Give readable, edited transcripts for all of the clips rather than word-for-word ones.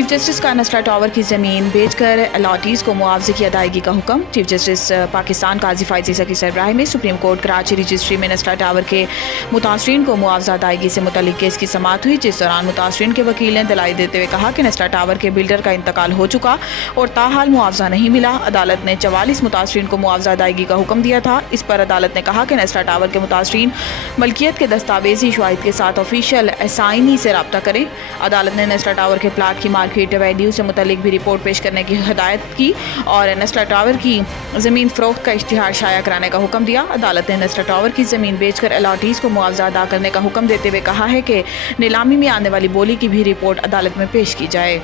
Chief justice का नस्ला tower की ज़मीन बेचकर अलॉटीज़ को मुआवजे की अदायगी का हुक्म। चीफ जस्टिस पाकिस्तान काजी फायज ईसा की सरबराही में सुप्रीम कोर्ट कराची रजिस्ट्री में नस्ला टावर के मुतासरीन को मुआवजा अदायगी से मुतल्लिक केस की समाअत हुई, जिस दौरान मुतासरीन के वकील ने दलाइल देते हुए कहा कि नस्ला टावर के बिल्डर का इंतकाल हो चुका और ताहाल मुआवजा नहीं मिला। अदालत ने 44 मुतासरीन को मुआवजा अदायगी का हुक्म दिया था। इस पर अदालत ने कहा कि नस्ला टावर के मुतासरीन मलकियत के दस्तावेजी शवाहिद के साथ ऑफिशियल असाइनी से रब्ता करें। अदालत ने नस्ला टावर के प्लाट की मार्केट वैल्यू से मुतल्लिक भी रिपोर्ट पेश करने की हदायत की और नस्ला टावर की ज़मीन फ़रोख्त का इश्तिहार शाया कराने का हुक्म दिया। अदालत ने नस्ला टावर की ज़मीन बेचकर अलॉटीज़ को मुआवजा अदा करने का हुक्म देते हुए कहा है कि नीलामी में आने वाली बोली की भी रिपोर्ट अदालत में पेश की जाए।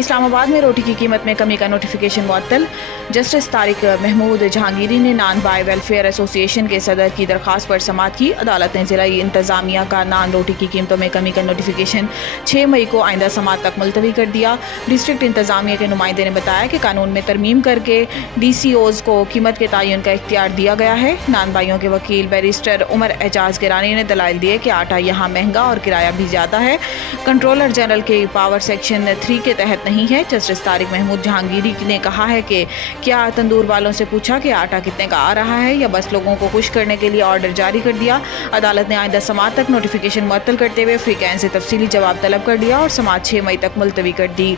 इस्लामाबाद में रोटी की कीमत में कमी का नोटिफिकेशन मुअत्तल। जस्टिस तारिक महमूद जहांगीरी ने नान बाय वेलफेयर एसोसिएशन के सदर की दरख्वास्त पर समाअत की। अदालत ने ज़िला इंतज़ामिया का नान रोटी की कीमतों में कमी का नोटिफिकेशन 6 मई को आइंदा समाअत तक मुलतवी कर दिया। डिस्ट्रिक्ट इंतज़ामिया के नुमाइंदे ने बताया कि कानून में तरमीम करके DCOs को कीमत के तयन का इख्तियार दिया गया है। नान भाइयों के वकील बैरिस्टर उमर एजाज गिरानी ने दलाइल दिए कि आटा यहाँ महंगा और किराया भी ज़्यादा है, कंट्रोलर जनरल के पावर सेक्शन 3 के तहत नहीं है। जस्टिस तारिक महमूद जहांगीरी ने कहा है कि क्या तंदूर वालों से पूछा कि आटा कितने का आ रहा है या बस लोगों को खुश करने के लिए ऑर्डर जारी कर दिया। अदालत ने आइंदा समाअत तक नोटिफिकेशन मुअत्तल करते हुए फ्रीकैन से तफसीली जवाब तलब कर दिया और समाअत 6 मई तक मुलतवी कर दी।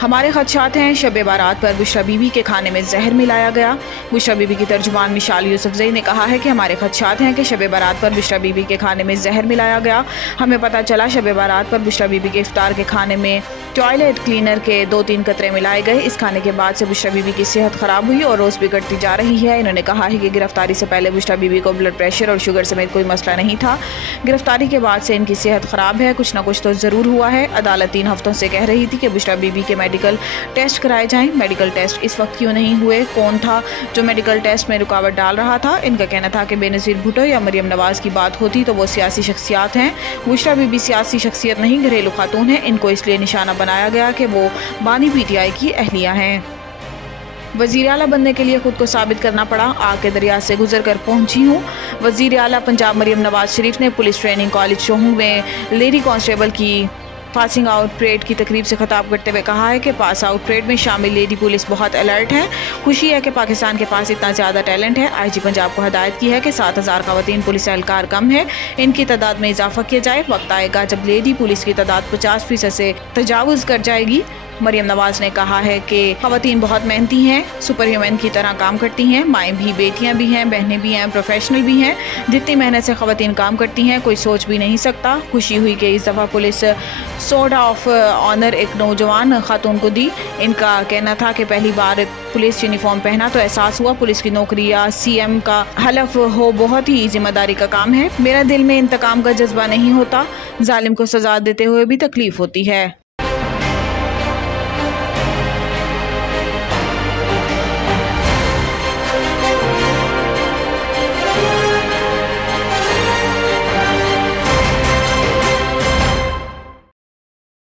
हमारे खदशात हैं, शब बारात पर बुशरा बीबी के खाने में जहर मिलाया गया। बुशरा बीबी की तर्जुमान मिशाल यूसुफजई ने कहा है कि हमारे खदशात हैं कि शब बारात पर बुशरा बीबी के खाने में जहर मिलाया गया। हमें पता चला शब बारात पर बुशरा बीबी के इफ्तार के खाने में टॉयलेट क्लीनर के 2-3 कतरे मिलाए गए। इस खाने के बाद से बुशरा बीबी की सेहत ख़राब हुई और रोज़ बिगड़ती जा रही है। इन्होंने कहा है कि गिरफ्तारी से पहले बुशरा बीबी को ब्लड प्रेशर और शुगर समेत कोई मसला नहीं था। गिरफ्तारी के बाद से इनकी सेहत ख़राब है, कुछ ना कुछ तो ज़रूर हुआ है। अदालत 3 हफ्तों से कह रही थी कि बुशरा बीबी के मेडिकल टेस्ट कराए जाएं। मेडिकल टेस्ट इस वक्त क्यों नहीं हुए? कौन था जो मेडिकल टेस्ट में रुकावट डाल रहा था? इनका कहना था कि बेनज़ीर भुट्टो या मरियम नवाज़ की बात होती तो वो सियासी शख्सियात हैं। बुशरा बीबी सियासी शख्सियत नहीं, घरेलू खातून है। इनको इसलिए निशाना बनाया गया कि वो बानी PTI की अहलिया हैं। वज़ीर आला बनने के लिए खुद को साबित करना पड़ा, आग के दरिया से गुजर कर पहुंची हूँ। वज़ीर आला पंजाब मरियम नवाज शरीफ ने पुलिस ट्रेनिंग कॉलेज शोहू में लेडी कांस्टेबल की पासिंग आउट परेड की तकरीब से खिताब करते हुए कहा है कि पास आउट परेड में शामिल लेडी पुलिस बहुत अलर्ट है। खुशी है कि पाकिस्तान के पास इतना ज़्यादा टैलेंट है। IG पंजाब को हदायत की है कि 7000 ख़वातीन पुलिस एहलकार कम है, इनकी तादाद में इजाफा किया जाए। वक्त आएगा जब लेडी पुलिस की तादाद 50% से तजावुज़ कर जाएगी। मरियम नवाज ने कहा है कि ख़वातीन बहुत मेहनती हैं, सुपर ह्यूमन की तरह काम करती हैं। माएँ भी, बेटियाँ भी हैं, बहनें भी हैं, प्रोफेशनल भी हैं। जितनी मेहनत से ख़वातीन काम करती हैं कोई सोच भी नहीं सकता। खुशी हुई कि इस दफ़ा पुलिस सोर्ड ऑफ ऑनर एक नौजवान खातून को दी। इनका कहना था कि पहली बार पुलिस यूनिफॉर्म पहना तो एहसास हुआ पुलिस की नौकरी या CM का हलफ हो बहुत ही जिम्मेदारी का काम है। मेरा दिल में इंतकाम का जज्बा नहीं होता, जालिम को सजा देते हुए भी तकलीफ होती है।